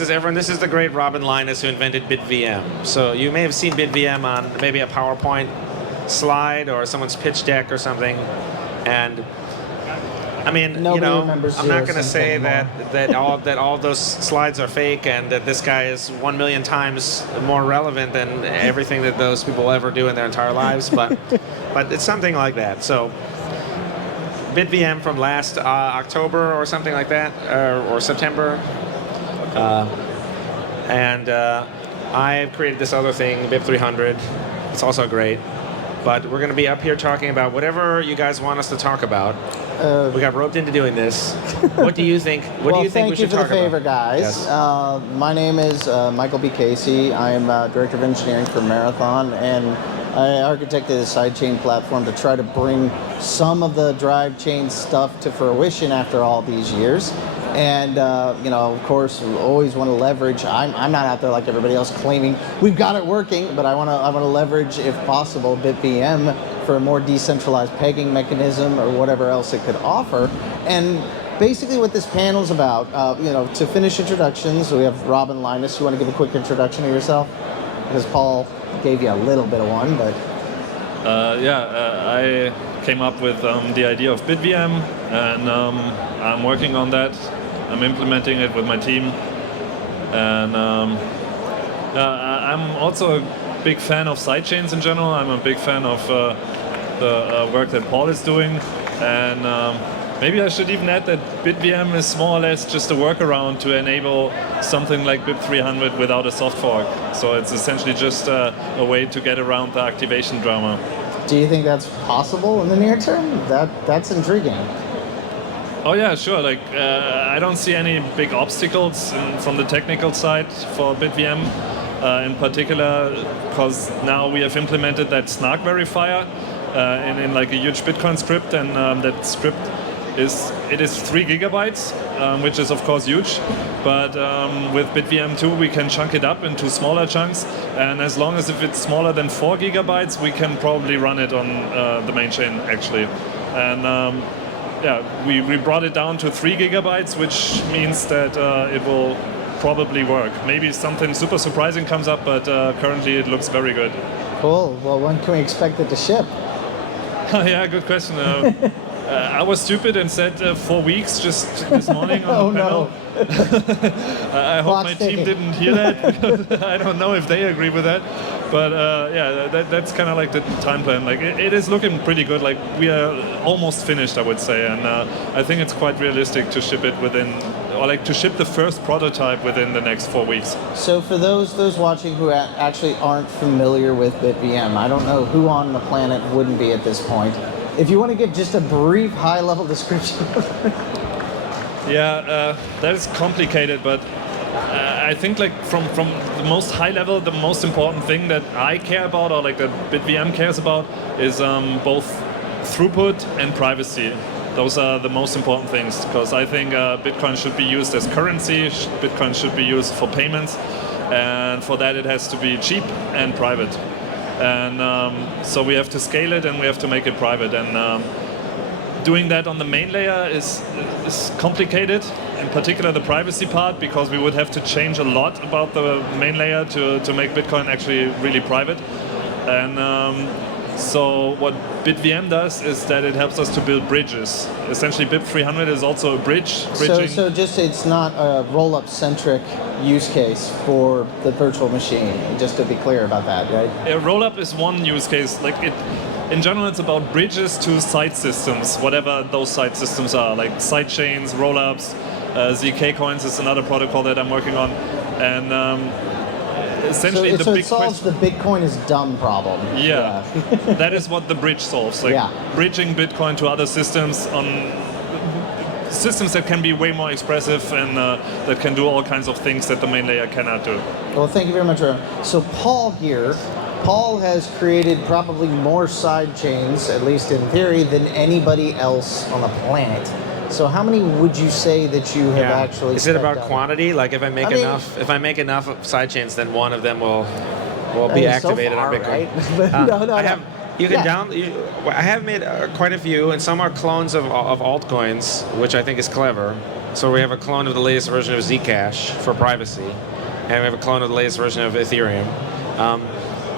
Everyone, this is the great Robin Linus who invented BitVM. So you may have seen BitVM on maybe a PowerPoint slide or someone's pitch deck or something. And I mean, Nobody you know, remembers I'm not going to zeros say anymore. that all those slides are fake and that this guy is 1,000,000 times more relevant than everything that those people ever do in their entire lives, but it's something like that. So BitVM from last October or something like that, or September. I've created this other thing, BIP300. It's also great. But we're going to be up here talking about whatever you guys want us to talk about. We got roped into doing this. What do you think? What do you think we should talk about? Thank you for the favor, guys. Yes. My name is Michael B. Casey. I am Director of Engineering for Marathon, and I architected a sidechain platform to try to bring some of the drive chain stuff to fruition after all these years. And you know, of course, we always want to leverage. I'm not out there like everybody else claiming we've got it working, but I want to leverage, if possible, BitVM for a more decentralized pegging mechanism or whatever else it could offer. And basically, what this panel is about, you know, to finish introductions, we have Robin Linus. You want to give a quick introduction of yourself? Because Paul gave you a little bit of one, but I came up with the idea of BitVM, and I'm working on that. I'm implementing it with my team, and I'm also a big fan of sidechains in general. I'm a big fan of the work that Paul is doing, and maybe I should even add that BitVM is more or less just a workaround to enable something like BIP300 without a soft fork. So it's essentially just a way to get around the activation drama. do you think that's possible in the near term? That's intriguing. Oh yeah, sure. Like I don't see any big obstacles from the technical side for BitVM, in particular, because now we have implemented that snark verifier in like a huge Bitcoin script, and that script is 3 gigabytes, which is of course huge. But with BitVM 2, we can chunk it up into smaller chunks, and as long as if it's smaller than 4 gigabytes, we can probably run it on the main chain actually. And yeah, we brought it down to 3 gigabytes, which means that it will probably work. Maybe something super surprising comes up, but currently it looks very good. Cool. Well, when can we expect it to ship? Yeah, good question. I was stupid and said 4 weeks just this morning on the panel. I hope my team didn't hear that, because I don't know if they agree with that. But yeah, that's kind of like the time plan. Like it is looking pretty good. Like we are almost finished, I would say, and I think it's quite realistic to ship it within, or like to ship the first prototype within the next 4 weeks. So for those watching who actually aren't familiar with BitVM, I don't know who on the planet wouldn't be at this point. If you want to give just a brief high-level description. Yeah, that is complicated, but I think like from the most high level, the most important thing that I care about, or like that BitVM cares about, is both throughput and privacy. Those are the most important things, because I think Bitcoin should be used as currency, Bitcoin should be used for payments, and for that it has to be cheap and private. And so we have to scale it and we have to make it private. And doing that on the main layer is complicated, in particular the privacy part, because we would have to change a lot about the main layer to make Bitcoin actually really private. And so what BitVM does is that it helps us to build bridges. Essentially, BIP300 is also a bridge. So just it's not a roll-up centric use case for the virtual machine. Just to be clear about that, right? A roll-up is one use case. Like in general, it's about bridges to side systems, whatever those side systems are, like sidechains, roll-ups. ZK coins is another protocol that I'm working on, and essentially so it solves the Bitcoin is dumb problem. Yeah. That is what the bridge solves. Like bridging Bitcoin to other systems, on systems that can be way more expressive and that can do all kinds of things that the main layer cannot do. Well, thank you very much, Ron. So Paul here. Paul has created probably more side chains, at least in theory, than anybody else on the planet. So how many would you say that you have actually? Is it about quantity? Like if I make enough sidechains, then one of them will be activated so far, on Bitcoin. Right? No. You can Yeah. I have made quite a few, and some are clones of altcoins, which I think is clever. So we have a clone of the latest version of Zcash for privacy, and we have a clone of the latest version of Ethereum.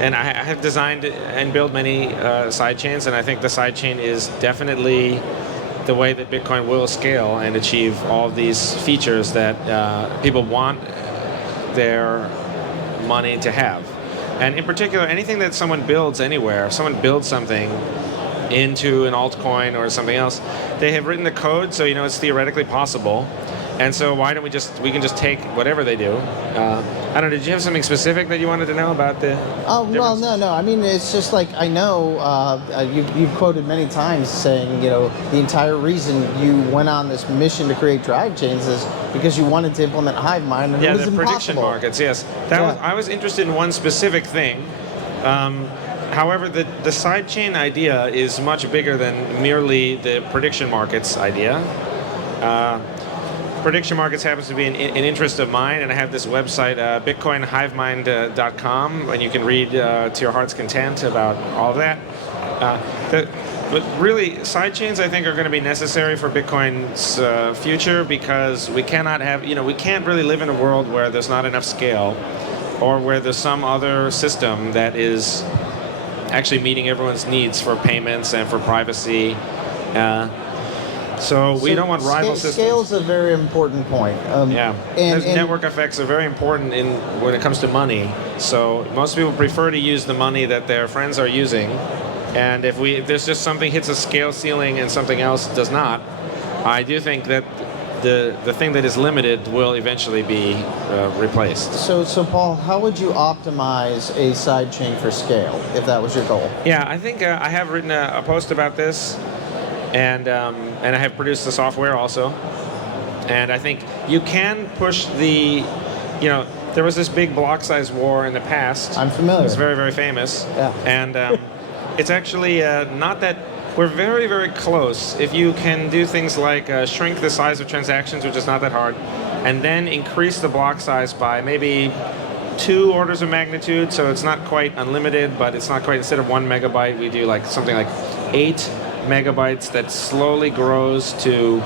And I have designed and built many sidechains, and I think the sidechain is definitely the way that Bitcoin will scale and achieve all of these features that people want their money to have. And in particular, anything that someone builds anywhere, if someone builds something into an altcoin or something else, they have written the code, so you know it's theoretically possible. And so why don't we can just take whatever they do. I don't know, did you have something specific that you wanted to know about the Oh, well, no. I mean, it's just like, I know you've quoted many times saying, you know, the entire reason you went on this mission to create drive chains is because you wanted to implement hive mind, and it was the impossible. prediction markets, yes. I was interested in one specific thing. However, the sidechain idea is much bigger than merely the prediction markets idea. Prediction markets happens to be an interest of mine, and I have this website, bitcoinhivemind.com, and you can read to your heart's content about all of that. But really, sidechains, I think, are going to be necessary for Bitcoin's future, because we cannot have, we can't really live in a world where there's not enough scale, or where there's some other system that is actually meeting everyone's needs for payments and for privacy. So we don't want rival systems. Scale is a very important point. And network effects are very important when it comes to money. So most people prefer to use the money that their friends are using. And if there's just something hits a scale ceiling and something else does not, I do think that the thing that is limited will eventually be replaced. So Paul, how would you optimize a sidechain for scale if that was your goal? Yeah, I think I have written a post about this. And I have produced the software also. And I think you can push there was this big block size war in the past. I'm familiar. It's very, very famous. Yeah. And it's actually not that, we're very, very close. If you can do things like shrink the size of transactions, which is not that hard, and then increase the block size by maybe 2 orders of magnitude, so it's not quite unlimited, but it's not quite, instead of 1 megabyte, we do like something like 8 megabytes that slowly grows to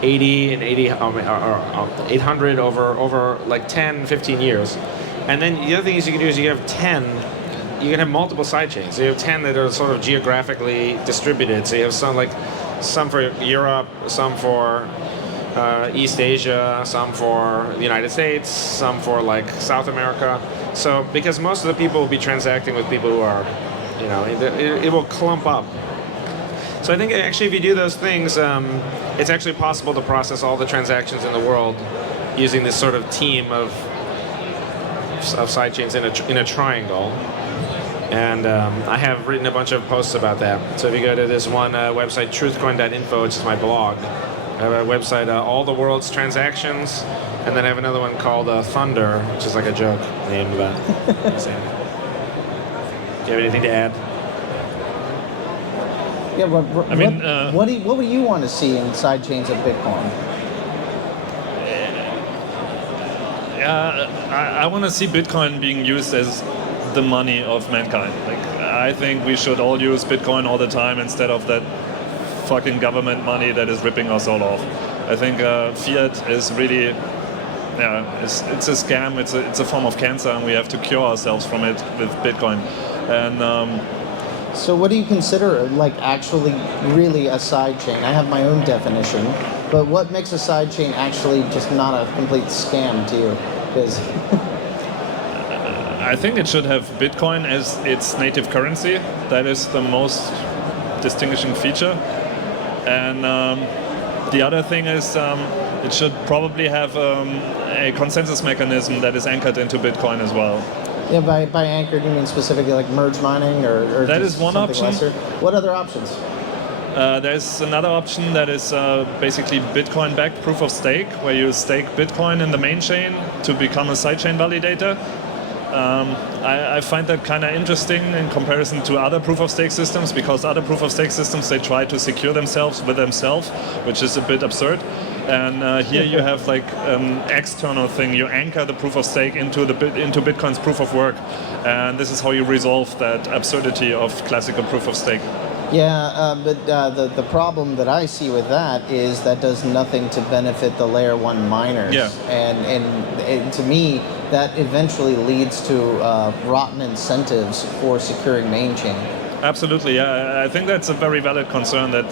80 and 800 over like 10, 15 years. And then the other thing you can do is you can have multiple sidechains. So you have 10 that are sort of geographically distributed. So you have some for Europe, some for East Asia, some for the United States, some for like South America. So because most of the people will be transacting with people who are, it will clump up. So I think actually if you do those things, it's actually possible to process all the transactions in the world using this sort of team of sidechains in a triangle. And I have written a bunch of posts about that. So if you go to this one website, truthcoin.info, which is my blog, I have a website, All the World's Transactions, and then I have another one called Thunder, which is like a joke name of that. Do you have anything to add? Yeah, but what would you want to see in sidechains of Bitcoin? I want to see Bitcoin being used as the money of mankind. Like, I think we should all use Bitcoin all the time instead of that fucking government money that is ripping us all off. I think fiat is really, it's a scam. It's a form of cancer, and we have to cure ourselves from it with Bitcoin. And so what do you consider like actually really a sidechain? I have my own definition, but what makes a sidechain actually just not a complete scam to you? Because I think it should have Bitcoin as its native currency. That is the most distinguishing feature. And the other thing is it should probably have a consensus mechanism that is anchored into Bitcoin as well. Yeah, by anchored, you mean specifically like merge mining or that just is one something option. lesser? What other options? There's another option that is basically Bitcoin-backed proof of stake, where you stake Bitcoin in the main chain to become a sidechain validator. I find that kind of interesting in comparison to other proof-of-stake systems, because other proof-of-stake systems, they try to secure themselves with themselves, which is a bit absurd. And here you have like an external thing. You anchor the proof of stake into Bitcoin's proof of work, and this is how you resolve that absurdity of classical proof of stake. Yeah, but the problem that I see with that is that does nothing to benefit the layer 1 miners. Yeah. And to me, that eventually leads to rotten incentives for securing main chain. Absolutely, yeah. I think that's a very valid concern that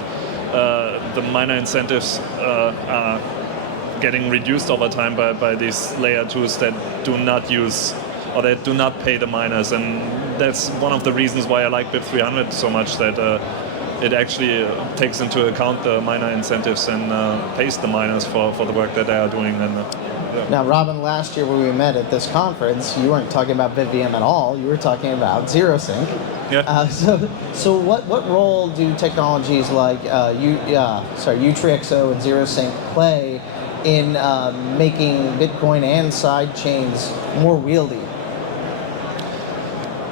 the miner incentives are getting reduced over time by these layer 2s that do not use or that do not pay the miners, and that's one of the reasons why I like BIP 300 so much, that it actually takes into account the miner incentives and pays the miners for the work that they are doing. And Now, Robin, last year when we met at this conference, you weren't talking about BitVM at all. You were talking about ZeroSync. Yeah. So what role do technologies like U3XO and ZeroSync play in making Bitcoin and sidechains more wieldy?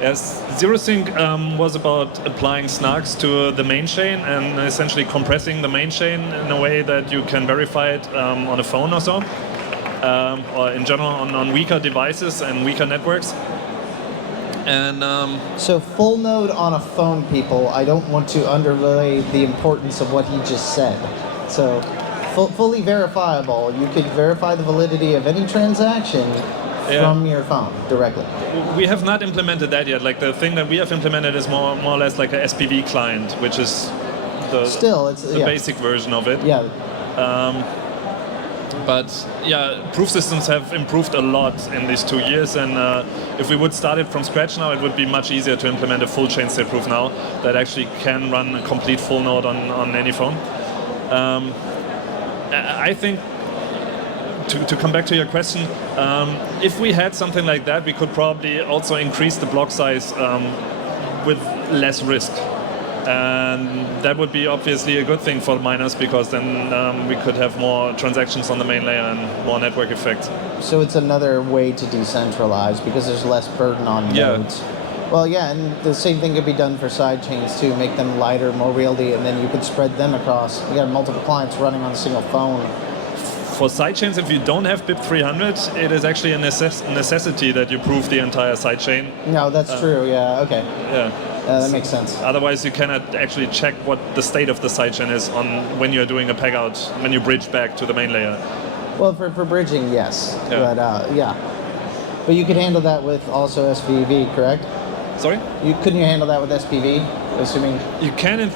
Yes, ZeroSync was about applying snarks to the main chain and essentially compressing the main chain in a way that you can verify it on a phone or so, or in general on weaker devices and weaker networks. And so full node on a phone, people. I don't want to underlay the importance of what he just said. So fully verifiable. You could verify the validity of any transaction from your phone directly. We have not implemented that yet. Like the thing that we have implemented is more or less like a SPV client, which is the basic version of it. Yeah. But yeah, proof systems have improved a lot in these 2 years, and if we would start it from scratch now, it would be much easier to implement a full chain state proof now that actually can run a complete full node on any phone. I think, to come back to your question, if we had something like that, we could probably also increase the block size with less risk. And that would be obviously a good thing for miners, because then we could have more transactions on the main layer and more network effect. So it's another way to decentralize because there's less burden on nodes. Well, yeah, and the same thing could be done for sidechains too, make them lighter, more wieldy, and then you could spread them across. You got multiple clients running on a single phone. For sidechains, if you don't have BIP 300, it is actually a necessity that you prove the entire sidechain. No, that's true, yeah, okay. Yeah. That makes sense. Otherwise, you cannot actually check what the state of the sidechain is on when you're doing a peg out, when you bridge back to the main layer. Well, for bridging, yes. Yeah. But but you could handle that with also SPV, correct? Sorry? Couldn't you handle that with SPV, assuming? You can,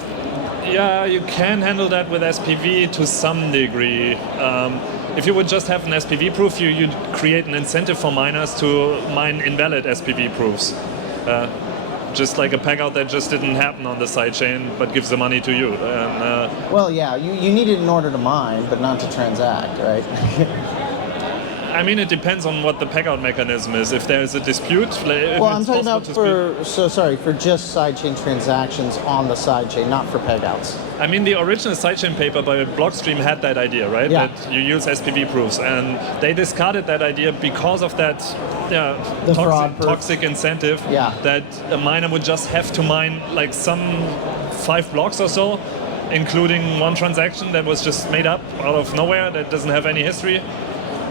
you can handle that with SPV to some degree. If you would just have an SPV proof, you'd create an incentive for miners to mine invalid SPV proofs. Just like a peg out that just didn't happen on the sidechain, but gives the money to you. Well, yeah, you need it in order to mine, but not to transact, right? I mean, it depends on what the peg out mechanism is. If there is a dispute, well, I'm talking about for just sidechain transactions on the sidechain, not for peg outs. I mean, the original sidechain paper by Blockstream had that idea, right? Yeah. That you use SPV proofs, and they discarded that idea because of that toxic incentive. Yeah. That a miner would just have to mine like some 5 blocks or so, including one transaction that was just made up out of nowhere that doesn't have any history.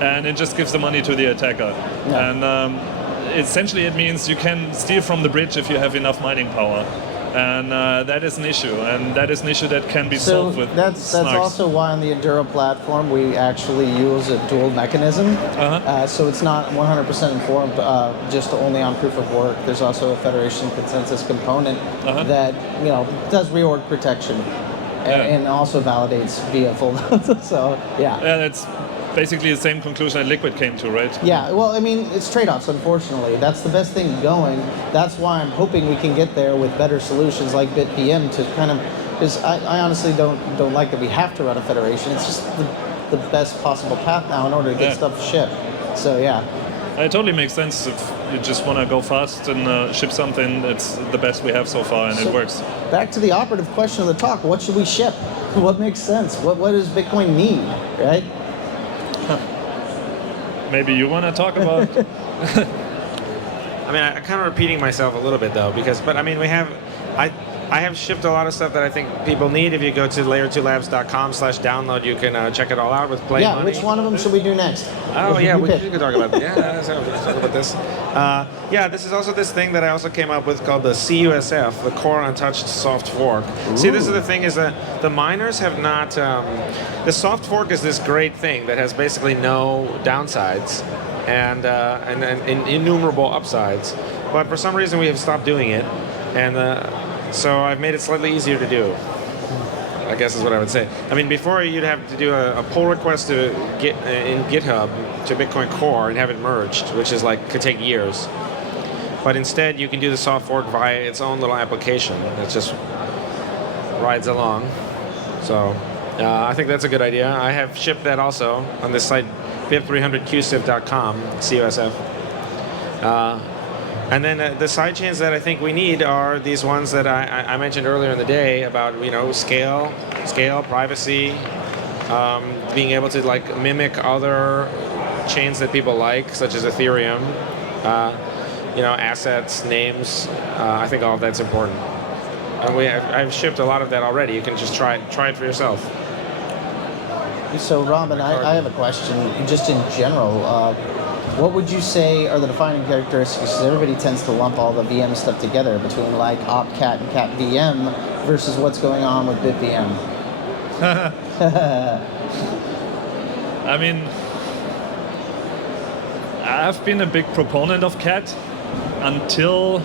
And it just gives the money to the attacker. Yeah. And essentially it means you can steal from the bridge if you have enough mining power. And that is an issue. And that is an issue that can be solved with that's snarks. also why on the Enduro platform we actually use a dual mechanism. So it's not 100% informed just only on proof of work. There's also a Federation consensus component that does reorg protection and also validates via full nodes. So yeah. Yeah, that's basically the same conclusion that Liquid came to, right? Yeah, well, I mean, it's trade-offs, unfortunately. That's the best thing going. That's why I'm hoping we can get there with better solutions like BitVM to kind of, because I honestly don't like that we have to run a federation. It's just the best possible path now in order to get stuff shipped. So, yeah. It totally makes sense. If you just want to go fast and ship something, it's the best we have so far, and it works. Back to the operative question of the talk. What should we ship? What makes sense? What does Bitcoin need, right? Maybe you want to talk about... I mean, I'm kind of repeating myself a little bit though, but I mean, I have shipped a lot of stuff that I think people need. If you go to layer2labs.com/download, you can check it all out with Play Yeah, Money. which one of them should we do next? Oh yeah, You we pick. could talk about that. Yeah, we can talk about this. Yeah, this is also this thing that I also came up with called the CUSF, the Core Untouched Soft Fork. See, this is the thing is that the miners have not. The soft fork is this great thing that has basically no downsides and innumerable upsides. But for some reason we have stopped doing it, and so I've made it slightly easier to do, I guess is what I would say. I mean, before you'd have to do a pull request to get in GitHub to Bitcoin Core and have it merged, which is like could take years. But instead, you can do the soft fork via its own little application that just rides along. So I think that's a good idea. I have shipped that also on this site, bib300qsif.com, CUSF. And then the sidechains that I think we need are these ones that I mentioned earlier in the day about scale, privacy, being able to like mimic other chains that people like, such as Ethereum, assets, names. I think all of that's important. And I've shipped a lot of that already. You can just try it for yourself. So, Robin, I have a question. Just in general, what would you say are the defining characteristics? Because everybody tends to lump all the VM stuff together between like opcat and cat VM versus what's going on with BitVM. I mean, I've been a big proponent of cat until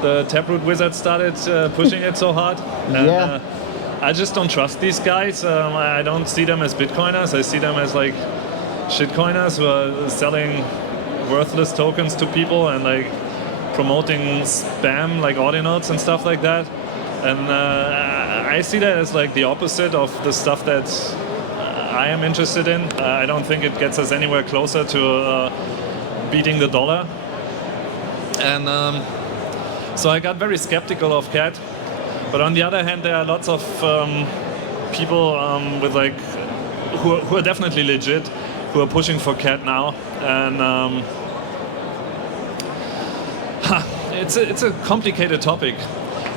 the Taproot wizard started pushing it so hard. And, I just don't trust these guys. I don't see them as Bitcoiners. I see them as like shitcoiners who are selling worthless tokens to people and like promoting spam like ordinals and stuff like that. And I see that as like the opposite of the stuff that I am interested in. I don't think it gets us anywhere closer to beating the dollar. And so I got very skeptical of cat. But on the other hand, there are lots of people with like who are definitely legit, who are pushing for cat now, and it's a complicated topic.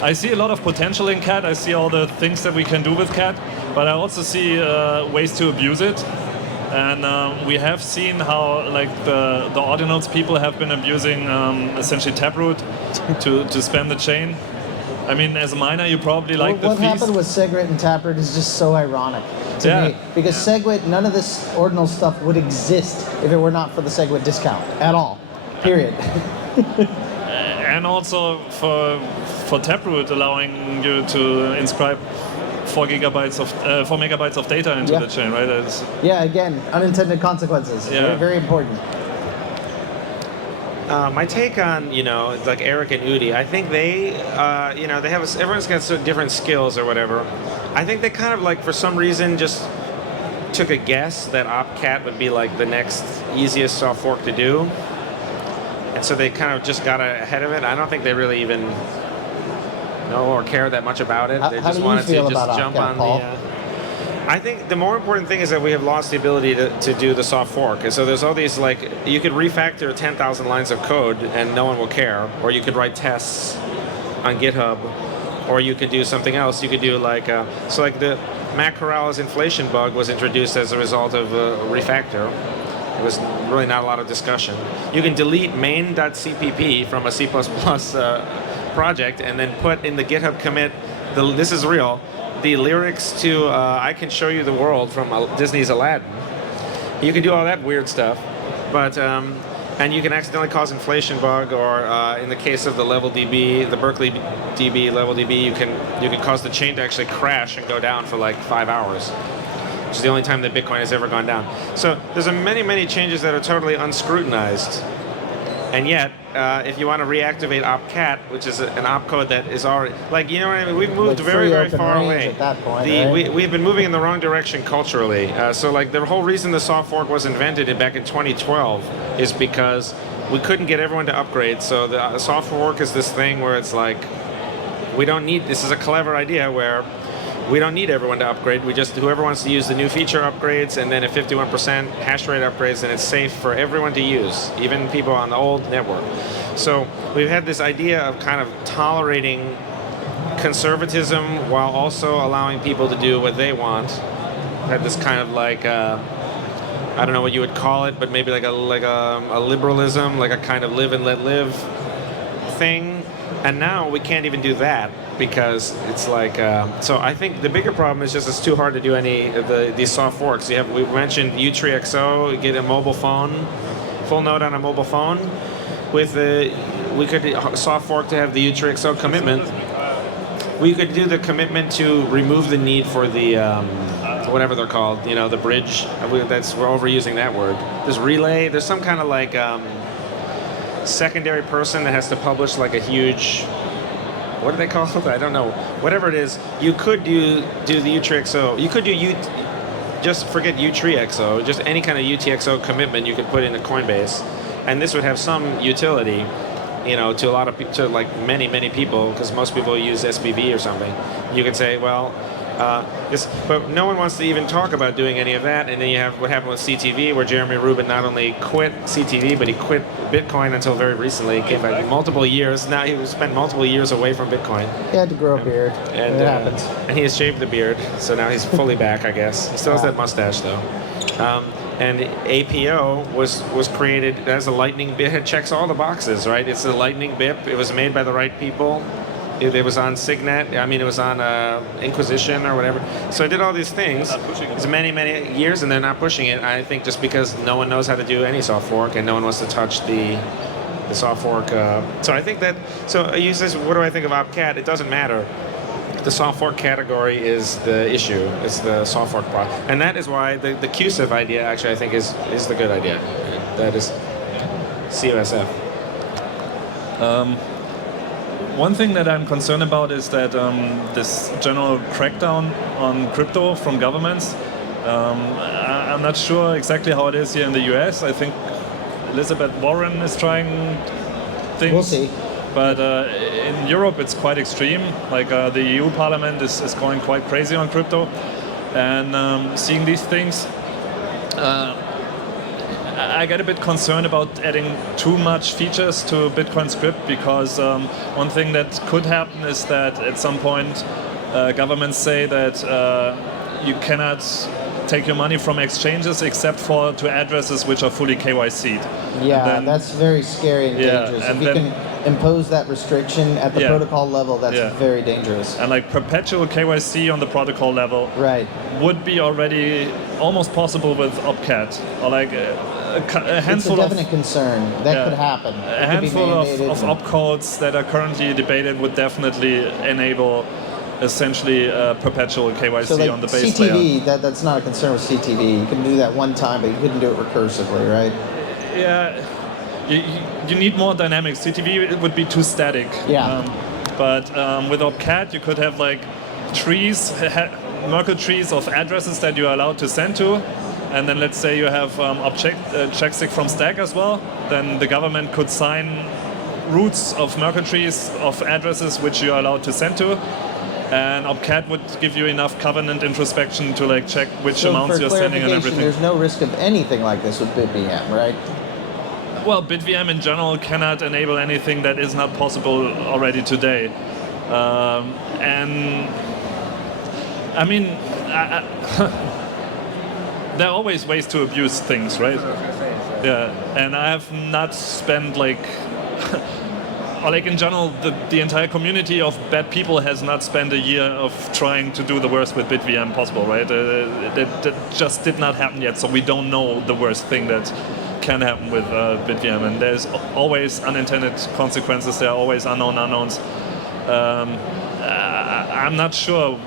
I see a lot of potential in cat. I see all the things that we can do with cat, but I also see ways to abuse it. And we have seen how like the ordinals people have been abusing essentially Taproot to spam the chain. I mean, as a miner, you probably like the fees. What happened with Segwit and Taproot is just so ironic to me. Because Segwit, none of this ordinal stuff would exist if it were not for the Segwit discount at all. Period. And also for Taproot, allowing you to inscribe 4 megabytes of data into the chain, right? Again, unintended consequences. Very, very important. My take on, like Eric and Udi, I think they, they have, everyone's got sort of different skills or whatever. I think they kind of like, for some reason, just took a guess that opcat would be like the next easiest soft fork to do. And so they kind of just got ahead of it. I don't think they really even know or care that much about it. They just wanted to just jump on the... I think the more important thing is that we have lost the ability to do the soft fork. And so there's all these, like, you could refactor 10,000 lines of code and no one will care. Or you could write tests on GitHub. Or you could do something else. You could do like, so like the Matt Corrales inflation bug was introduced as a result of a refactor. There was really not a lot of discussion. You can delete main.cpp from a C++ project and then put in the GitHub commit, this is real, the lyrics to I Can Show You the World from Disney's Aladdin. You can do all that weird stuff, but and you can accidentally cause inflation bug, or in the case of the level DB, the Berkeley DB, level DB, you can cause the chain to actually crash and go down for like 5 hours, which is the only time that Bitcoin has ever gone down. So there's many changes that are totally unscrutinized. And yet, if you want to reactivate opcat, which is an opcode that is already, like, you know what I mean? We've moved like very far away. At that point, right? We've been moving in the wrong direction culturally. So like the whole reason the soft fork was invented back in 2012 is because we couldn't get everyone to upgrade. So the soft fork is this thing where it's like, we don't need, this is a clever idea where we don't need everyone to upgrade. We just, whoever wants to use the new feature upgrades, and then if 51% hash rate upgrades, then it's safe for everyone to use, even people on the old network. So we've had this idea of kind of tolerating conservatism while also allowing people to do what they want. Had this kind of like I don't know what you would call it, but maybe like a liberalism, like a kind of live and let live thing. And now we can't even do that because it's like so I think the bigger problem is just it's too hard to do any of these soft forks. We mentioned U3XO, get a mobile phone, full node on a mobile phone. With we could soft fork to have the U3XO commitment. We could do the commitment to remove the need for the whatever they're called, the bridge. We're overusing that word. There's relay. There's some kind of like secondary person that has to publish like a huge. What do they call it? I don't know. Whatever it is, you could do the U3XO. You could do just forget U3XO. Just any kind of UTXO commitment you could put into Coinbase, and this would have some utility. To a lot of people, to like many people, because most people use SBB or something. You could say, well, but no one wants to even talk about doing any of that. And then you have what happened with CTV, where Jeremy Rubin not only quit CTV, but he quit Bitcoin until very recently. He came back multiple years. Now he spent multiple years away from Bitcoin. He had to grow a beard. And it happens. And he has shaved the beard, so now he's fully back, I guess. He still has that mustache, though. And APO was created as a Lightning BIP. It checks all the boxes, right? It's a Lightning BIP. It was made by the right people. It was on Signet. I mean, it was on Inquisition or whatever. So I did all these things. It's many years, and they're not pushing it. I think just because no one knows how to do any soft fork, and no one wants to touch the soft fork. So I think that. So you says, what do I think of OpCat? It doesn't matter. The soft fork category is the issue. It's the soft fork product. And that is why the QSIF idea, actually, I think is the good idea. That is COSF. One thing that I'm concerned about is that this general crackdown on crypto from governments, I'm not sure exactly how it is here in the US. I think Elizabeth Warren is trying things. We'll see. But in Europe, it's quite extreme. Like the EU Parliament is going quite crazy on crypto, and seeing these things, I get a bit concerned about adding too much features to Bitcoin script, because one thing that could happen is that at some point governments say that you cannot take your money from exchanges except to addresses which are fully KYC'd. Yeah, that's very scary and dangerous. And if you can impose that restriction at the protocol level, that's very dangerous. And like perpetual KYC on the protocol level would be already almost possible with OpCat, or like a handful it's a definite concern. That could happen. A handful of opcodes that are currently debated would definitely enable essentially perpetual KYC so like on the base CTV, layer. That's not a concern with CTV. You can do that one time, but you couldn't do it recursively, right? Yeah, you need more dynamics. CTV, it would be too static. Yeah. But with OpCat, you could have like trees, Merkle trees of addresses that you are allowed to send to. And then let's say you have checkstick from Stack as well. Then the government could sign roots of Merkle trees of addresses which you are allowed to send to. And OpCat would give you enough covenant introspection to like check which amounts you're sending and everything. There's no risk of anything like this with BitVM, right? Well, BitVM in general cannot enable anything that is not possible already today. And I mean, there are always ways to abuse things, right? Yeah, and I have not spent like, or like in general, the entire community of bad people has not spent a year of trying to do the worst with BitVM possible, right? That just did not happen yet, so we don't know the worst thing that can happen with BitVM, and there's always unintended consequences. There are always unknown unknowns. I'm not sure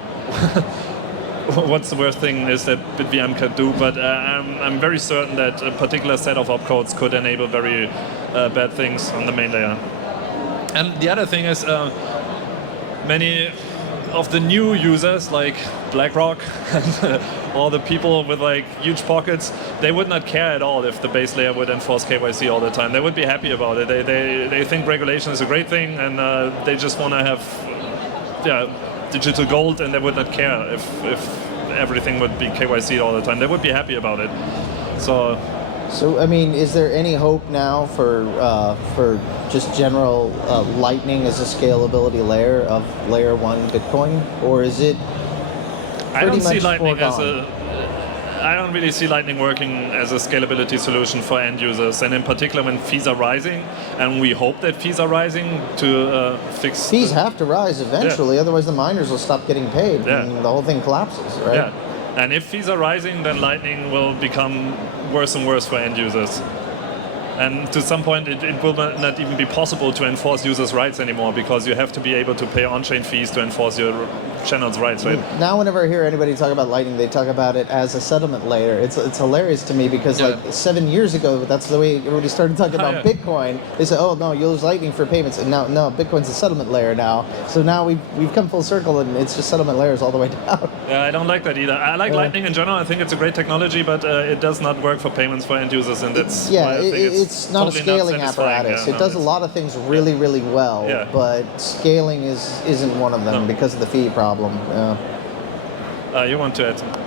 what's the worst thing is that BitVM can do, but I'm very certain that a particular set of opcodes could enable very bad things on the main layer. And the other thing is many of the new users like BlackRock and all the people with like huge pockets, they would not care at all if the base layer would enforce KYC all the time. They would be happy about it. They think regulation is a great thing, and they just want to have digital gold, and they would not care if everything would be KYC'd all the time. They would be happy about it. So I mean, is there any hope now for just general Lightning as a scalability layer of layer 1 Bitcoin, or is it pretty much foregone? I don't really see Lightning working as a scalability solution for end users, and in particular when fees are rising, and we hope that fees are rising to fix. Fees have to rise eventually, otherwise the miners will stop getting paid, and the whole thing collapses, right? Yeah, and if fees are rising, then Lightning will become worse and worse for end users. And to some point, it will not even be possible to enforce users' rights anymore, because you have to be able to pay on-chain fees to enforce your channel's rights, right? Now whenever I hear anybody talk about Lightning, they talk about it as a settlement layer. It's hilarious to me, because like 7 years ago, that's the way everybody started talking about Bitcoin. They said, oh no, you'll use Lightning for payments. And now, no, Bitcoin's a settlement layer now. So now we've come full circle, and it's just settlement layers all the way down. Yeah, I don't like that either. I like Lightning in general. I think it's a great technology, but it does not work for payments for end users, and that's why I think it's not totally a scaling not satisfying. apparatus. It does a lot of things really, really well, but scaling isn't one of them because of the fee problem. You want to add something?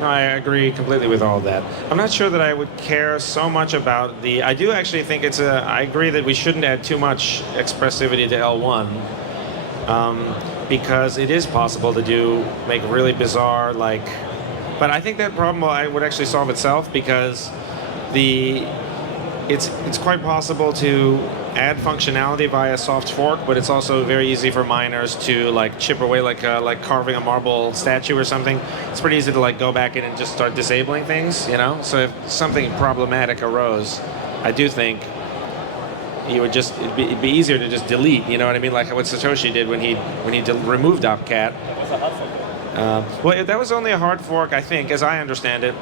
No, I agree completely with all of that. I'm not sure that I would care so much about the. I do actually think I agree that we shouldn't add too much expressivity to L1, because it is possible to make really bizarre But I think that problem would actually solve itself, because it's quite possible to add functionality via soft fork, but it's also very easy for miners to chip away like carving a marble statue or something. It's pretty easy to go back in and just start disabling things, So if something problematic arose, I do think it'd be easier to just delete, you know what I mean? Like what Satoshi did when he removed opcat. Well, that was only a hard fork, I think, as I understand it.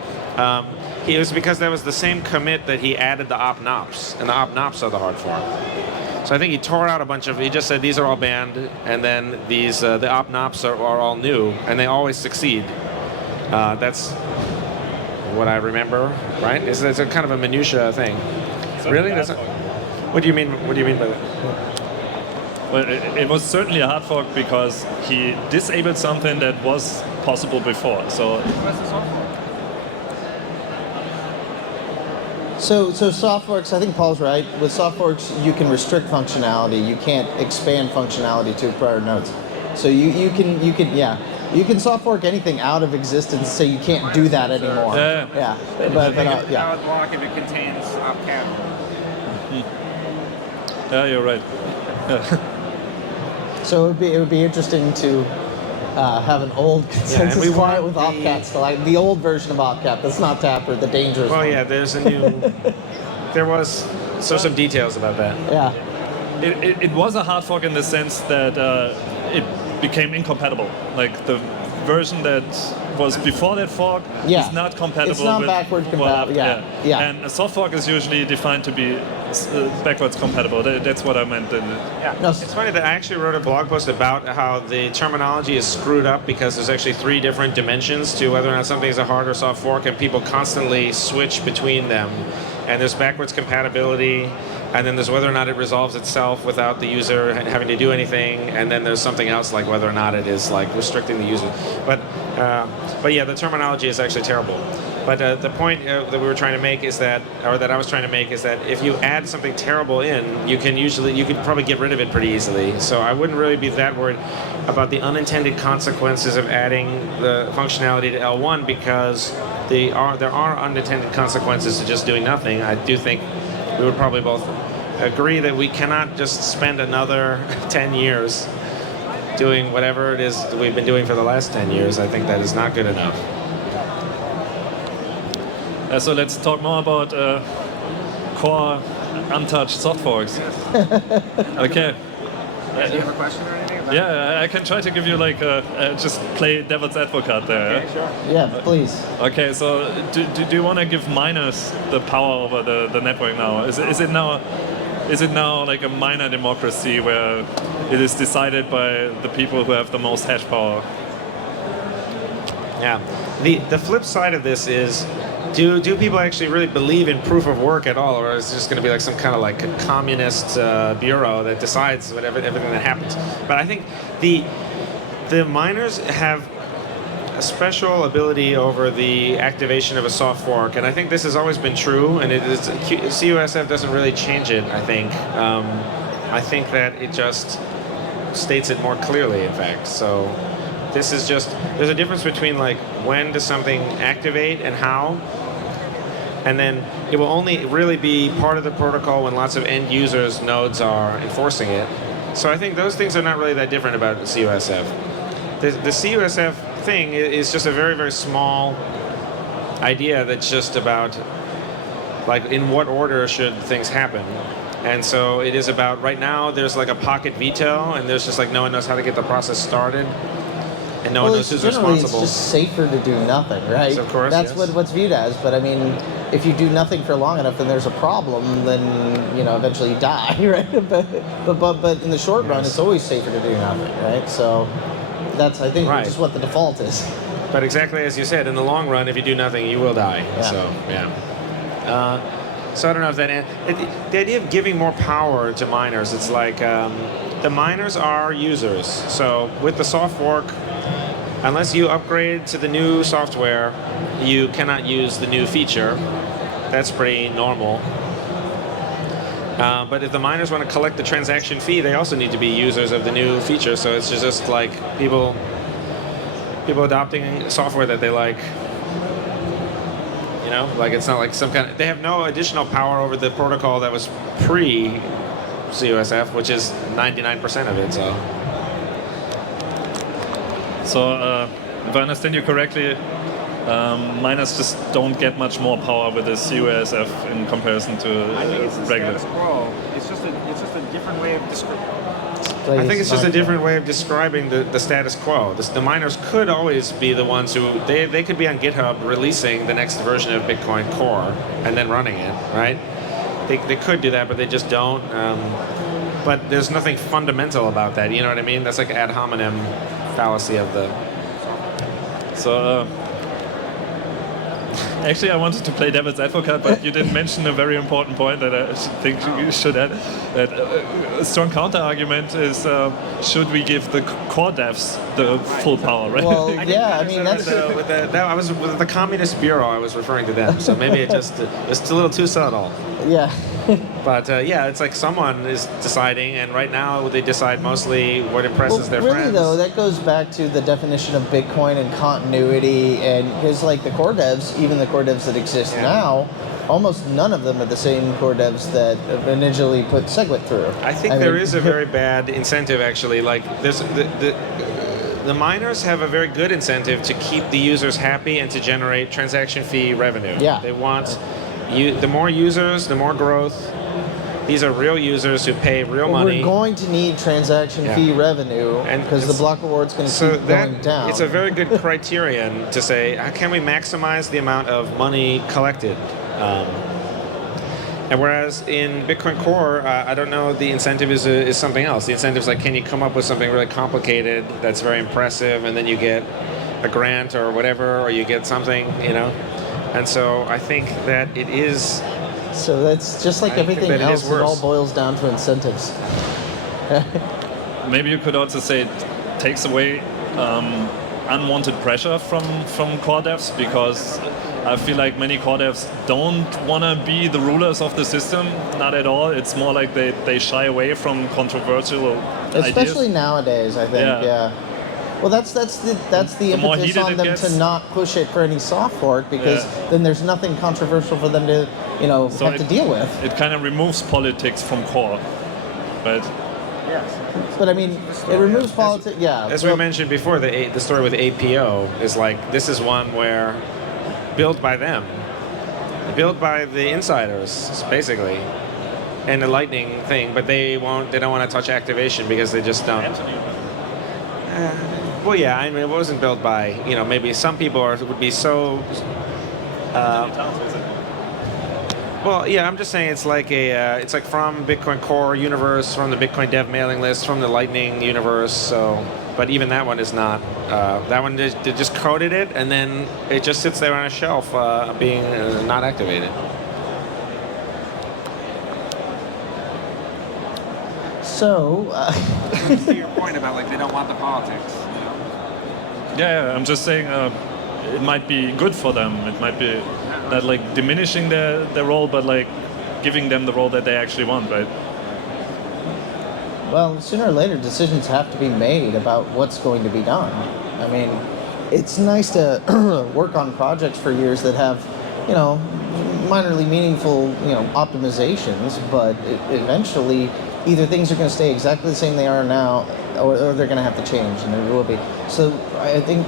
It was because that was the same commit that he added the op-nops, and the op-nops are the hard fork. So I think he tore out a bunch of. He just said these are all banned, and then the op-nops are all new, and they always succeed. That's what I remember, right? It's a kind of a minutia thing. Really? What do you mean? What do you mean by that? Well, it was certainly a hard fork because he disabled something that was possible before. So soft forks, I think Paul's right. With soft forks, you can restrict functionality. You can't expand functionality to prior nodes. So you can soft fork anything out of existence and say you can't do that anymore. Yeah. Valid block if it contains opcat. Yeah, you're right. So it would be interesting to have an old consensus client with opcat, the old version of opcat that's not Taproot, the dangerous one. Yeah, there's a new. There was some details about that. Yeah. It was a hard fork in the sense that it became incompatible. Like the version that was before that fork is not compatible. It's not with backwards compatible. Yeah. And a soft fork is usually defined to be backwards compatible. That's what I meant. It's funny that I actually wrote a blog post about how the terminology is screwed up because there's actually 3 different dimensions to whether or not something is a hard or soft fork, and people constantly switch between them. And there's backwards compatibility, and then there's whether or not it resolves itself without the user having to do anything, and then there's something else like whether or not it is restricting the user. But yeah, the terminology is actually terrible. But the point that we were trying to make is that, or that I was trying to make, is that if you add something terrible in, you could probably get rid of it pretty easily. So I wouldn't really be that worried about the unintended consequences of adding the functionality to L1, because there are unintended consequences to just doing nothing. I do think we would probably both agree that we cannot just spend another 10 years doing whatever it is that we've been doing for the last 10 years. I think that is not good enough. So let's talk more about core untouched soft forks. Okay. Do you have a question or anything about Yeah, I can try to give you just play devil's advocate there. Okay, sure. Yeah, please. Okay, so do you want to give miners the power over the network now? Is it now like a miner democracy where it is decided by the people who have the most hash power? Yeah. The flip side of this is, do people actually really believe in proof of work at all, or is it just going to be like some kind of like a communist bureau that decides everything that happens? But I think The miners have a special ability over the activation of a soft fork, and I think this has always been true, and CUSF doesn't really change it, I think. I think that it just states it more clearly, in fact. So this is just, there's a difference between like when does something activate and how, and then it will only really be part of the protocol when lots of end users nodes are enforcing it. So I think those things are not really that different about the CUSF. The CUSF thing is just a very, very small idea that's just about like in what order should things happen. And so it is about, right now there's like a pocket veto, and there's just like no one knows how to get the process started, and no one knows who's responsible. It's just safer to do nothing, right? Of course, that's yes. what's viewed as. But I mean, if you do nothing for long enough, then there's a problem. Then eventually you die, right? But in the short run, it's always safer to do nothing, right? So that's, I think, just what the default is. But exactly as you said, in the long run, if you do nothing, you will die. Yeah. So yeah. So I don't know if that the idea of giving more power to miners, it's like the miners are users. So with the soft fork, unless you upgrade to the new software, you cannot use the new feature. That's pretty normal. But if the miners want to collect the transaction fee, they also need to be users of the new feature. So it's just like people adopting software that they like. Like it's not like some kind of, they have no additional power over the protocol that was pre-CUSF, which is 99% of it, So if I understand you correctly, miners just don't get much more power with this CUSF in comparison to I think it's the regular. status quo. It's just a different way of describing. I think it's just a different way of describing the status quo. The miners could always be the ones who, they could be on GitHub releasing the next version of Bitcoin Core and then running it, right? They could do that, but they just don't. But there's nothing fundamental about that, you know what I mean? That's like ad hominem fallacy of the... So actually, I wanted to play devil's advocate, but you didn't mention a very important point that I think you should add. That a strong counter-argument is, should we give the core devs the full power, right? Well, yeah, I mean, that's... I was with the Communist Bureau, I was referring to them, so maybe it's a little too subtle. Yeah. But yeah, it's like someone is deciding, and right now they decide mostly what impresses their really, friends. Though, that goes back to the definition of Bitcoin and continuity, and because like the core devs, even the core devs that exist now, almost none of them are the same core devs that initially put SegWit through. I think there is a very bad incentive, actually. Like there's the miners have a very good incentive to keep the users happy and to generate transaction fee revenue. Yeah. They want the more users, the more growth. These are real users who pay real money. We're going to need transaction fee revenue because the block reward's going to keep going down. It's a very good criterion to say, how can we maximize the amount of money collected? And whereas in Bitcoin Core, I don't know, the incentive is something else. The incentive is like, can you come up with something really complicated that's very impressive, and then you get a grant or whatever, or you get something, And so I think that it is... So that's just like everything else, it all boils down to incentives. Maybe you could also say it takes away unwanted pressure from core devs, because I feel like many core devs don't want to be the rulers of the system, not at all. It's more like they shy away from controversial ideas. Especially nowadays, I think, yeah. Well, that's the impetus on them to not push it for any soft fork, because then there's nothing controversial for them to, have to deal with. It kind of removes politics from core, right? Yes. But I mean, it removes politics. Yeah. As we mentioned before, the story with APO is like, this is one where built by them, built by the insiders, basically, and the Lightning thing, but they don't want to touch activation because they just don't. Well, yeah, I mean, it wasn't built by, maybe some people would be so... well, yeah, I'm just saying it's like it's like from Bitcoin Core universe, from the Bitcoin Dev mailing list, from the Lightning universe, so... But even that one is not. That one, they just coded it, and then it just sits there on a shelf being not activated. So... to your point about, like, they don't want the politics, Yeah, I'm just saying it might be good for them. It might be not like diminishing their role, but like giving them the role that they actually want, right? Well, sooner or later, decisions have to be made about what's going to be done. I mean, it's nice to work on projects for years that have, you know, minorly meaningful, you know, optimizations, but eventually either things are going to stay exactly the same they are now, or they're going to have to change, and there will be. So I think,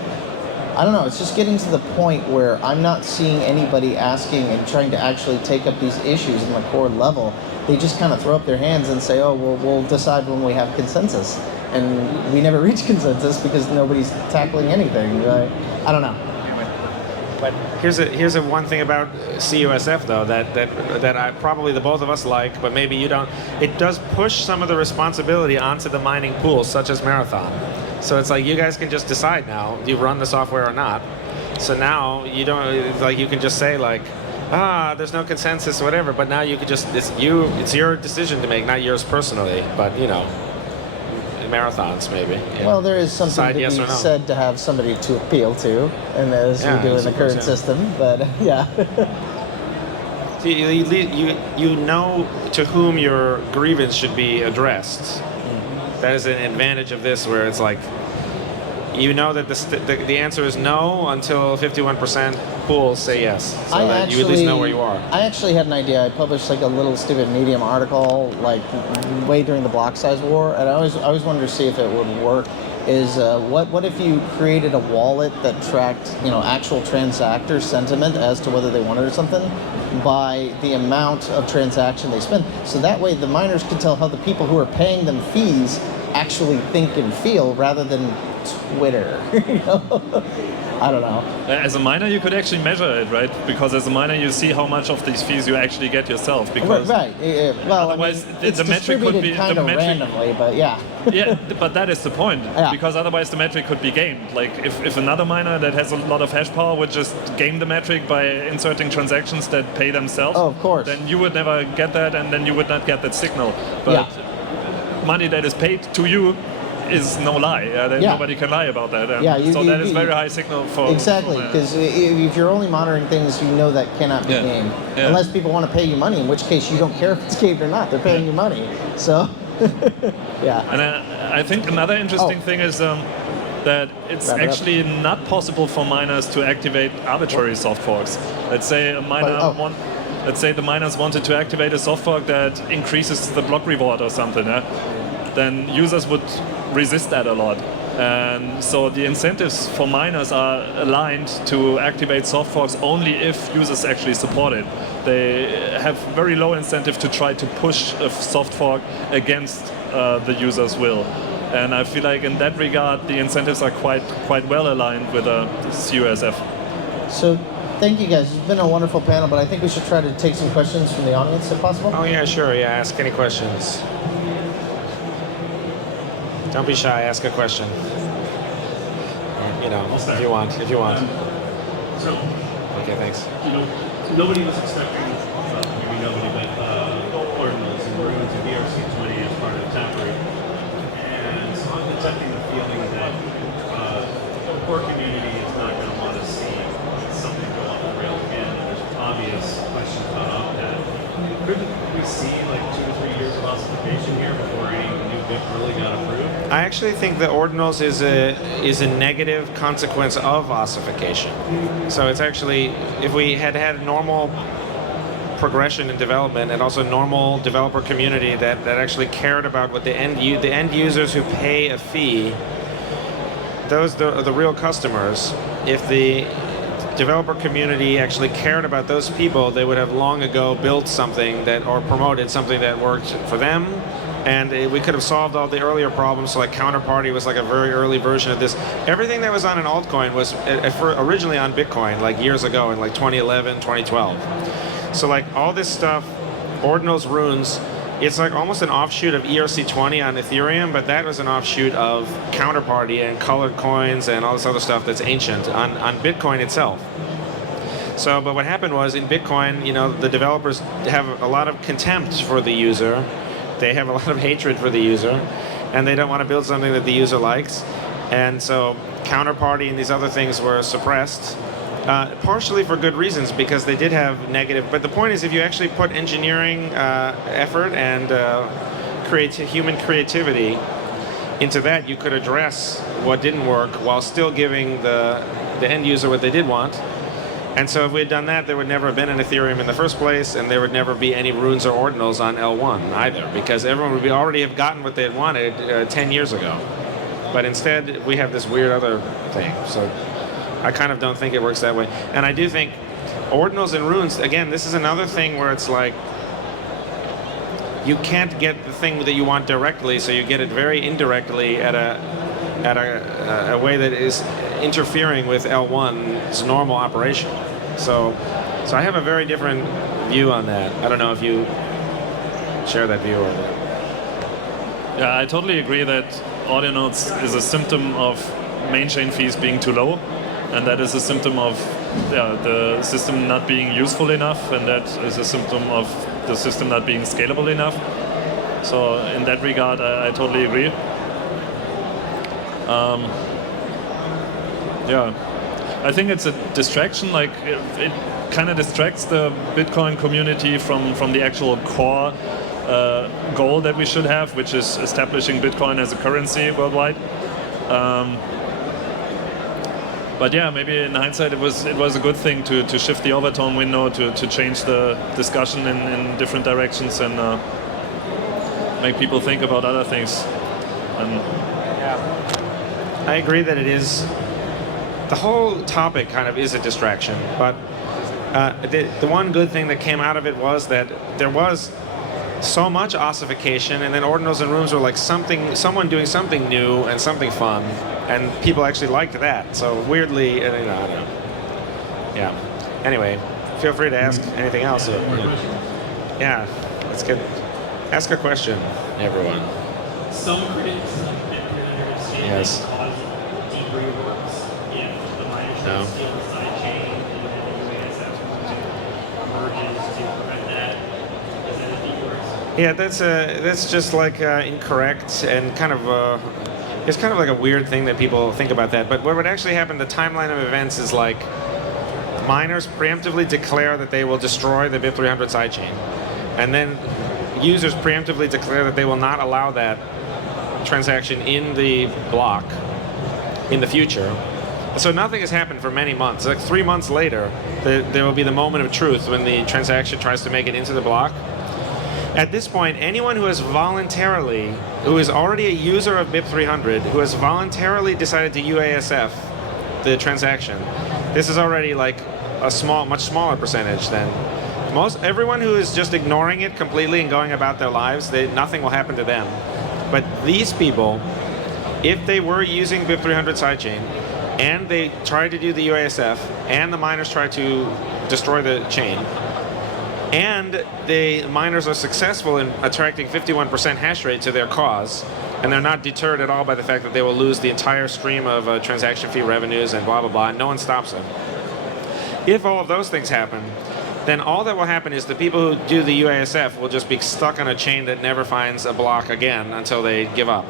I don't know, it's just getting to the point where I'm not seeing anybody asking and trying to actually take up these issues in the core level. They just kind of throw up their hands and say, oh, we'll decide when we have consensus. And we never reach consensus because nobody's tackling anything. I don't know. But here's a one thing about CUSF though that I probably the both of us like, but maybe you don't. It does push some of the responsibility onto the mining pools, such as Marathon. So it's like you guys can just decide now, do you run the software or not. So now you don't, it's like you can just say like, there's no consensus or whatever, but now you could just, it's your decision to make, not yours personally, but you know, Marathons maybe. Yeah. Well, there is something Decide to yes be or no. said to have somebody to appeal to, and as we do in the current system, but yeah. So you know to whom your grievance should be addressed. That is an advantage of this, where it's like, you know that the answer is no until 51% pools say yes, so that you at least know where you are. I actually had an idea. I published like a little stupid Medium article like way during the block size war, and I always wanted to see if it would work. Is what if you created a wallet that tracked, you know, actual transactor sentiment as to whether they wanted or something by the amount of transaction they spend. So that way the miners could tell how the people who are paying them fees actually think and feel rather than Twitter. You know? I don't know. As a miner, you could actually measure it, right? Because as a miner, you see how much of these fees you actually get yourself. Because right. Well, otherwise, I mean, it's the metric could be kind of randomly, but yeah. Yeah, but that is the point. Yeah. Because otherwise, the metric could be gamed. Like if another miner that has a lot of hash power would just game the metric by inserting transactions that pay themselves, Oh, of course. then you would never get that, and then you would not get that signal. But money that is paid to you is no lie. Nobody can lie about that. So that is very high signal for... Exactly, because if you're only monitoring things, you know that cannot be gamed. Yeah. Unless people want to pay you money, in which case you don't care if it's gamed or not. They're paying you money. So, yeah. And I think another interesting thing is that it's actually not possible for miners to activate arbitrary soft forks. Let's say a miner let's say the miners wanted to activate a soft fork that increases the block reward or something. Then users would resist that a lot. And so the incentives for miners are aligned to activate soft forks only if users actually support it. They have very low incentive to try to push a soft fork against the user's will. And I feel like in that regard, the incentives are quite well aligned with CUSF. So, thank you guys. It's been a wonderful panel, but I think we should try to take some questions from the audience if possible. Oh yeah, sure. Yeah, ask any questions. Don't be shy. Ask a question. You know, if you want. Okay, thanks. You know, nobody was expecting, maybe nobody, but ordinals and runes and BRC20 as part of Taproot. And so I'm detecting the feeling that the core community is not going to want to see something go off the rails again. And there's obvious questions about that. Couldn't we see like 2 to 3 years of ossification here before any new BIP really got approved? I actually think that ordinals is a negative consequence of ossification. So it's actually, if we had normal progression in development and also normal developer community that actually cared about what the end users who pay a fee, those are the real customers. If the developer community actually cared about those people, they would have long ago built something that, or promoted something that worked for them. And we could have solved all the earlier problems. So like Counterparty was like a very early version of this. Everything that was on an altcoin was originally on Bitcoin, like years ago in like 2011, 2012. So like all this stuff, ordinals, runes, it's like almost an offshoot of ERC20 on Ethereum, but that was an offshoot of Counterparty and colored coins and all this other stuff that's ancient on Bitcoin itself. So, but what happened was in Bitcoin, you know, the developers have a lot of contempt for the user. They have a lot of hatred for the user, and they don't want to build something that the user likes. And so Counterparty and these other things were suppressed, partially for good reasons because they did have negative. But the point is, if you actually put engineering effort and human creativity into that, you could address what didn't work while still giving the end user what they did want. And so if we had done that, there would never have been an Ethereum in the first place, and there would never be any runes or ordinals on L1 either, because everyone would already have gotten what they had wanted 10 years ago. But instead, we have this weird other thing. So I kind of don't think it works that way. And I do think ordinals and runes, again, this is another thing where it's like, you can't get the thing that you want directly, so you get it very indirectly at a way that is interfering with L1's normal operation. So I have a very different view on that. I don't know if you share that view or not. Yeah, I totally agree that ordinals is a symptom of main chain fees being too low, and that is a symptom of the system not being useful enough, and that is a symptom of the system not being scalable enough. So in that regard, I totally agree. Yeah, I think it's a distraction. Like it kind of distracts the Bitcoin community from the actual core goal that we should have, which is establishing Bitcoin as a currency worldwide. But yeah, maybe in hindsight it was a good thing to shift the overtone window, to change the discussion in different directions and make people think about other things. And yeah, I agree that it is. The whole topic kind of is a distraction, but the one good thing that came out of it was that there was so much ossification, and then ordinals and rooms were like someone doing something new and something fun, and people actually liked that. So weirdly, I don't know. Yeah. Anyway, feel free to ask anything else. Yeah, let's get ask a question, everyone. Some critics Yes. cause deep reworks if the miners No. steal the sidechain and then the UASF merges to prevent that. Is that a deep works? Yeah, that's just like incorrect and kind of it's kind of like a weird thing that people think about that. But what would actually happen? The timeline of events is like miners preemptively declare that they will destroy the BIP300 sidechain, and then users preemptively declare that they will not allow that transaction in the block in the future. So nothing has happened for many months. Like 3 months later, there will be the moment of truth when the transaction tries to make it into the block. At this point, anyone who is already a user of BIP300, who has voluntarily decided to UASF the transaction, this is already like a much smaller percentage than everyone who is just ignoring it completely and going about their lives. Nothing will happen to them. But these people, if they were using BIP300 sidechain and they tried to do the UASF and the miners tried to destroy the chain, and the miners are successful in attracting 51% hash rate to their cause, and they're not deterred at all by the fact that they will lose the entire stream of transaction fee revenues and blah, blah, blah, and no one stops them. If all of those things happen, then all that will happen is the people who do the UASF will just be stuck on a chain that never finds a block again until they give up.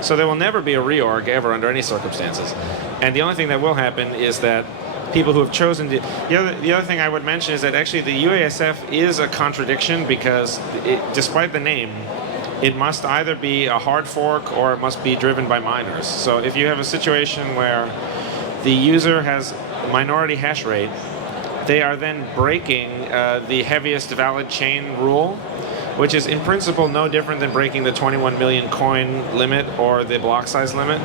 So there will never be a reorg ever under any circumstances. And the only thing that will happen is that people who have chosen to... The other thing I would mention is that actually the UASF is a contradiction because despite the name, it must either be a hard fork or it must be driven by miners. So if you have a situation where the user has minority hash rate, they are then breaking the heaviest valid chain rule, which is in principle no different than breaking the 21 million coin limit or the block size limit.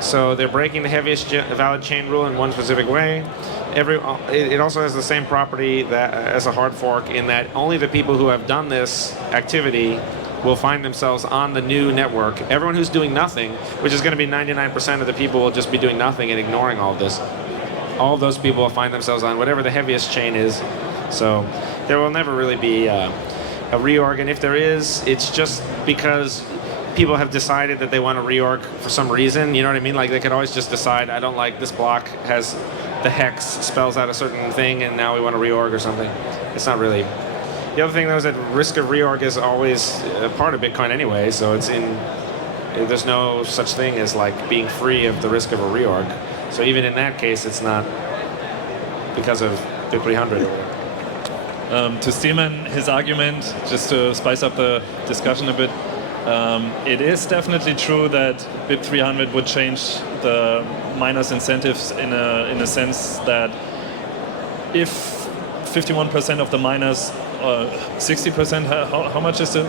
So they're breaking the heaviest valid chain rule in one specific way. It also has the same property as a hard fork in that only the people who have done this activity will find themselves on the new network. Everyone who's doing nothing, which is going to be 99% of the people, will just be doing nothing and ignoring all of this. All of those people will find themselves on whatever the heaviest chain is. So there will never really be a reorg, and if there is, it's just because people have decided that they want to reorg for some reason. You know what I mean? Like they could always just decide, I don't like this block has the hex spells out a certain thing, and now we want to reorg or something. It's not really. The other thing though is that risk of reorg is always a part of Bitcoin anyway, so it's there's no such thing as like being free of the risk of a reorg. So even in that case, it's not because of BIP 300 or whatever. To Steeman, his argument, just to spice up the discussion a bit, it is definitely true that BIP 300 would change the miners' incentives in a sense that if 51% of the miners, 60%, how much is it?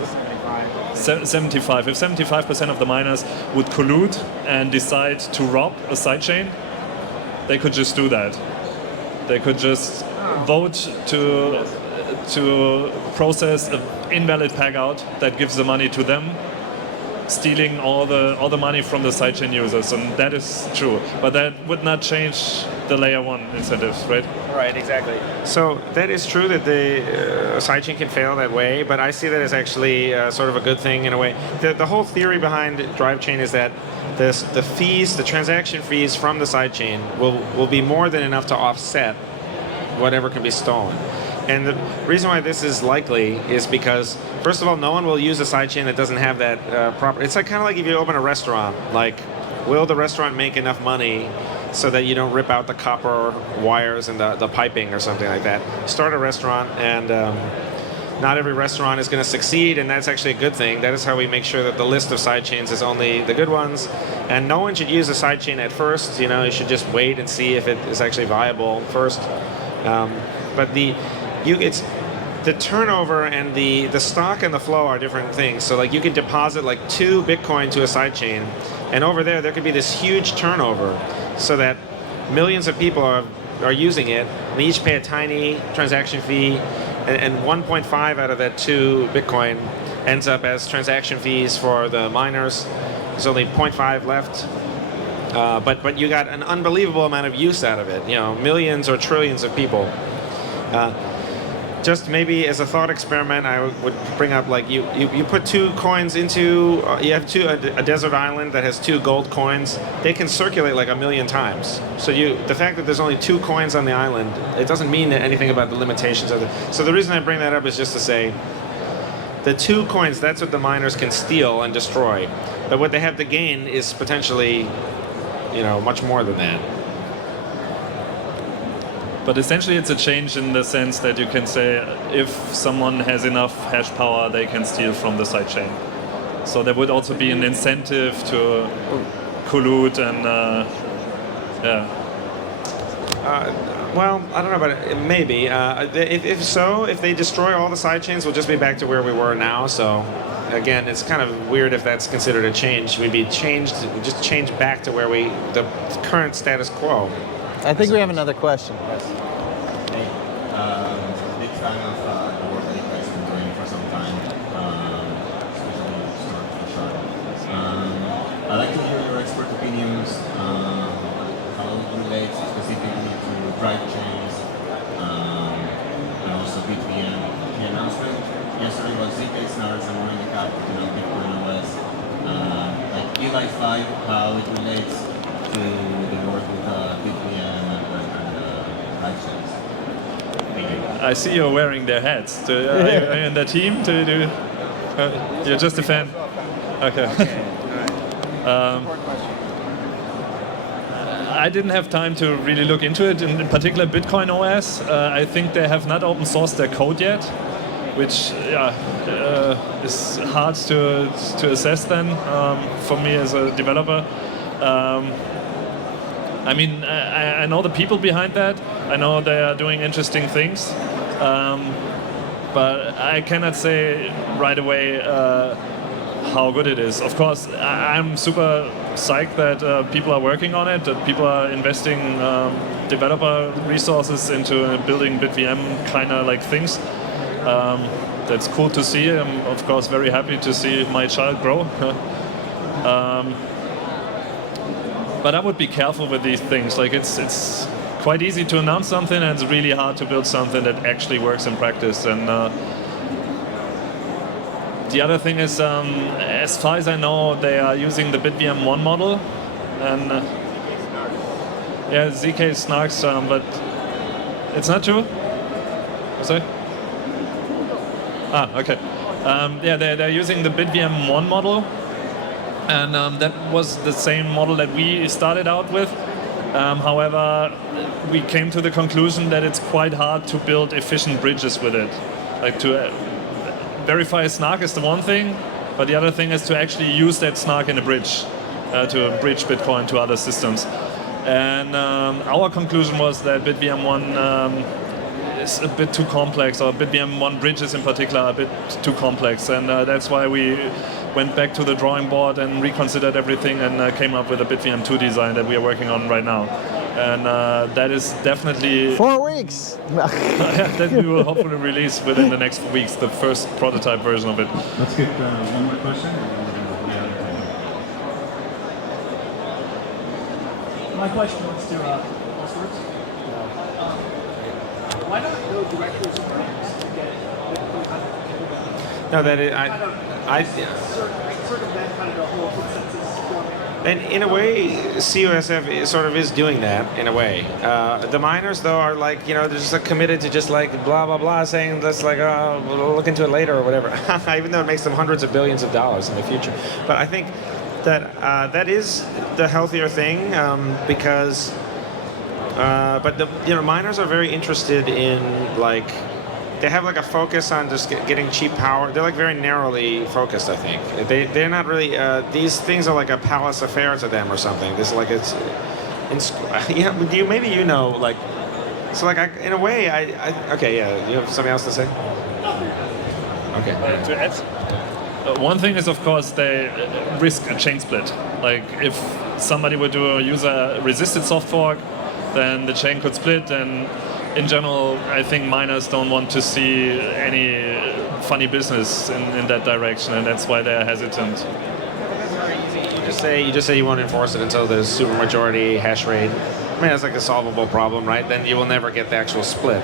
75. If 75% of the miners would collude and decide to rob a sidechain, they could just do that. They could just vote to process an invalid pagout that gives the money to them, stealing all the money from the sidechain users, and that is true. But that would not change the layer 1 incentives, right? Right, exactly. So that is true that the sidechain can fail that way, but I see that as actually sort of a good thing in a way. The whole theory behind drive chain is that the fees, the transaction fees from the sidechain will be more than enough to offset whatever can be stolen. And the reason why this is likely is because, first of all, no one will use a sidechain that doesn't have that proper. It's like kind of like if you open a restaurant. Like, will the restaurant make enough money so that you don't rip out the copper wires and the piping or something like that? Start a restaurant, and not every restaurant is going to succeed, and that's actually a good thing. That is how we make sure that the list of sidechains is only the good ones. And no one should use a sidechain at first. You know, you should just wait and see if it is actually viable first. But it's the turnover and the stock and the flow are different things. So like you could deposit like 2 Bitcoin to a sidechain, and over there could be this huge turnover, so that millions of people are using it, and they each pay a tiny transaction fee, and 1.5 out of that 2 Bitcoin ends up as transaction fees for the miners. There's only 0.5 left. But you got an unbelievable amount of use out of it. You know, millions or trillions of people. Just maybe as a thought experiment, I would bring up like you put 2 coins into you have a desert island that has 2 gold coins. They can circulate like 1,000,000 times. So the fact that there's only 2 coins on the island, it doesn't mean anything about the limitations of it. So the reason I bring that up is just to say the 2 coins, that's what the miners can steal and destroy. But what they have to gain is potentially, you know, much more than that. But essentially it's a change in the sense that you can say if someone has enough hash power, they can steal from the sidechain. So there would also be an incentive to collude and well, I don't know about it. Maybe. If so, if they destroy all the sidechains, we'll just be back to where we were now. So again, it's kind of weird if that's considered a change. We'd be just change back to where the current status quo. I think we have another question. Hey, big fan of the work that you guys have been doing for some time, especially short. I'd like to hear your expert opinions, how it relates specifically to drive chains, and also BitVM. The announcement yesterday was ZK Snarks and running the cap, Bitcoin OS. Like Eli 5, how it relates to the work with BitVM and drive chains. I see you're wearing their hats. Are you in the team? You're just a fan? Okay. I didn't have time to really look into it, in particular Bitcoin OS. I think they have not open sourced their code yet, which is hard to assess then for me as a developer. I mean, I know the people behind that. I know they are doing interesting things, but I cannot say right away how good it is. Of course, I'm super psyched that people are working on it, that people are investing developer resources into building BitVM kind of like things. That's cool to see. I'm of course very happy to see my child grow. But I would be careful with these things. Like it's quite easy to announce something, and it's really hard to build something that actually works in practice. And the other thing is, as far as I know, they are using the BitVM 1 model, and yeah, ZK snarks, but it's not true. Sorry. Ah, okay. Yeah, they're using the BitVM 1 model. And that was the same model that we started out with. However, we came to the conclusion that it's quite hard to build efficient bridges with it. Like to verify a snark is the one thing, but the other thing is to actually use that snark in a bridge, to bridge Bitcoin to other systems. And our conclusion was that BitVM1 is a bit too complex, or BitVM1 bridges in particular are a bit too complex. And that's why we went back to the drawing board and reconsidered everything and came up with a BitVM2 design that we are working on right now. And that is definitely 4 weeks. that we will hopefully release within the next weeks, the first prototype version of it. Let's get one more question. My question was to Westwards. Why not go directly to brands to get No, that is, circumvent kind of the whole consensus forming? and in a way, CUSF sort of is doing that in a way. The miners, though, are like, you know, they're just like committed to just like blah blah blah, saying that's like, oh, we'll look into it later or whatever. Even though it makes them hundreds of billions of dollars in the future. But I think that that is the healthier thing because, but the miners are very interested in like. They have like a focus on just getting cheap power. They're like very narrowly focused, I think. They're not really, these things are like a palace affair to them or something. This like it's, maybe you know, like, so like in a way, okay, yeah, you have something else to say? Okay. To add, one thing is, of course, they risk a chain split. Like if somebody would use a resisted soft fork, then the chain could split, and in general, I think miners don't want to see any funny business in that direction, and that's why they're hesitant. You just say you won't enforce it until there's supermajority hash rate. I mean, that's like a solvable problem, right? Then you will never get the actual split.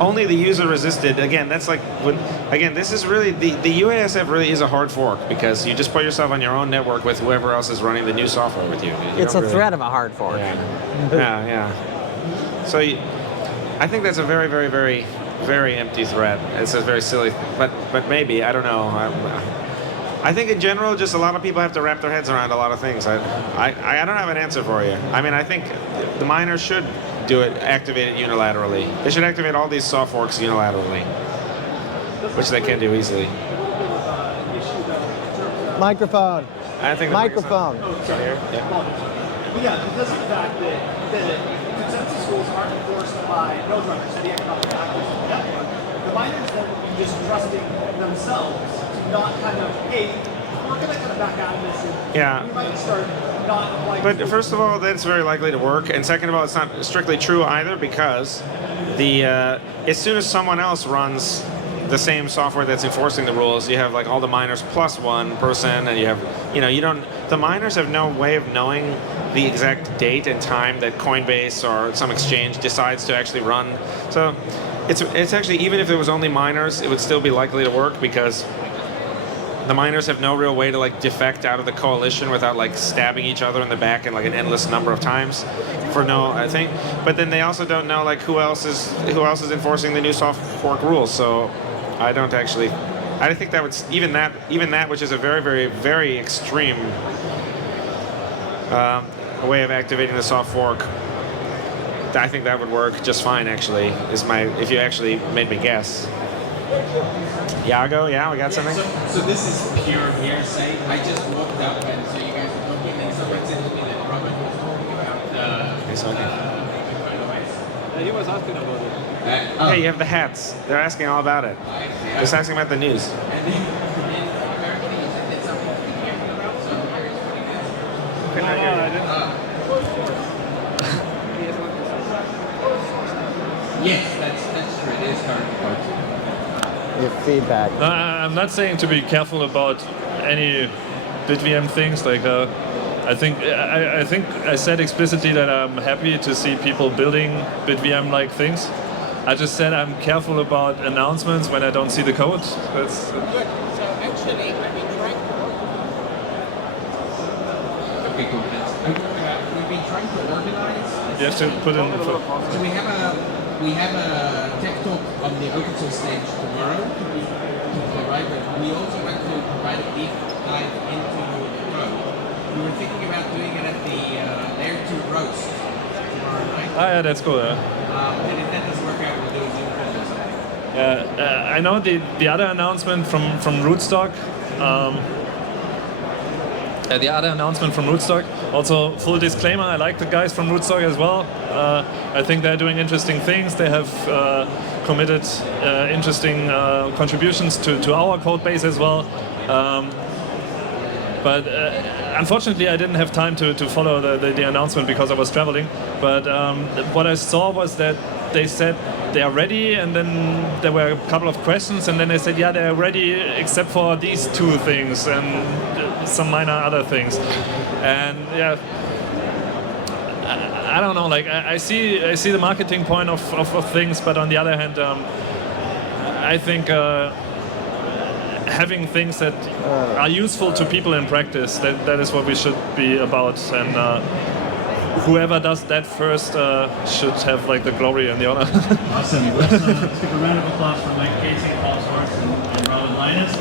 Only the user resisted. Again, that's like this is really the UASF really is a hard fork because you just put yourself on your own network with whoever else is running the new software with you. It's a threat of a hard fork. Yeah. So I think that's a very, very, very, very empty threat. It's a very silly, but maybe, I don't know. I think in general, just a lot of people have to wrap their heads around a lot of things. I don't have an answer for you. I mean, I think the miners should activate it unilaterally. They should activate all these soft forks unilaterally, which they can do easily. Microphone. I think Microphone. Yeah, because of the fact that consensus rules aren't enforced by node runners, the economic actors of the network, the miners then would be just trusting themselves to not kind of, hey, we're going to kind of back out of this, and we might start not applying. But first of all, that's very likely to work, and second of all, it's not strictly true either because as soon as someone else runs the same software that's enforcing the rules, you have like all the miners plus one person, and you have, the miners have no way of knowing the exact date and time that Coinbase or some exchange decides to actually run. So it's actually, even if it was only miners, it would still be likely to work because the miners have no real way to like defect out of the coalition without like stabbing each other in the back and like an endless number of times for I think. But then they also don't know like who else is enforcing the new soft fork rules. So I think that would even that which is a very, very, very extreme way of activating the soft fork. I think that would work just fine. Actually, if you actually made me guess. Iago, yeah, we got something. So this is pure hearsay. I just woke up and so you guys were talking and someone said to me that Robert was talking about He was asking about it. Hey, you have the hats. They're asking all about it. Just asking about the news. And then apparently you said that something here about some Yes, that's true. It is currently. Your feedback. I'm not saying to be careful about any BitVM things. Like I think I said explicitly that I'm happy to see people building BitVM-like things. I just said I'm careful about announcements when I don't see the code. That's. Good. So actually, I've been trying to. Okay, cool. We've been trying to organize. You have to put in. So we have a tech talk on the open source stage tomorrow to provide, but we also want to provide a brief dive into the code. We were thinking about doing it at the Layer 2 roast tomorrow night. Ah, yeah, that's cool. Yeah. And if that doesn't work out, we'll do a Zoom call or something. I know the other announcement from Rootstock. The other announcement from Rootstock. Also, full disclaimer: I like the guys from Rootstock as well. I think they're doing interesting things. They have committed interesting contributions to our code base as well. But unfortunately, I didn't have time to follow the announcement because I was traveling. But what I saw was that they said they are ready, and then there were a couple of questions, and then they said, yeah, they're ready except for these two things and some minor other things. And yeah, I don't know. Like I see the marketing point of things, but on the other hand, I think. Having things that are useful to people in practice, that is what we should be about, and whoever does that first should have like the glory and the honor. Awesome. Let's give a round of applause for Mike Casey, Paul Schwartz, and Robin Linus.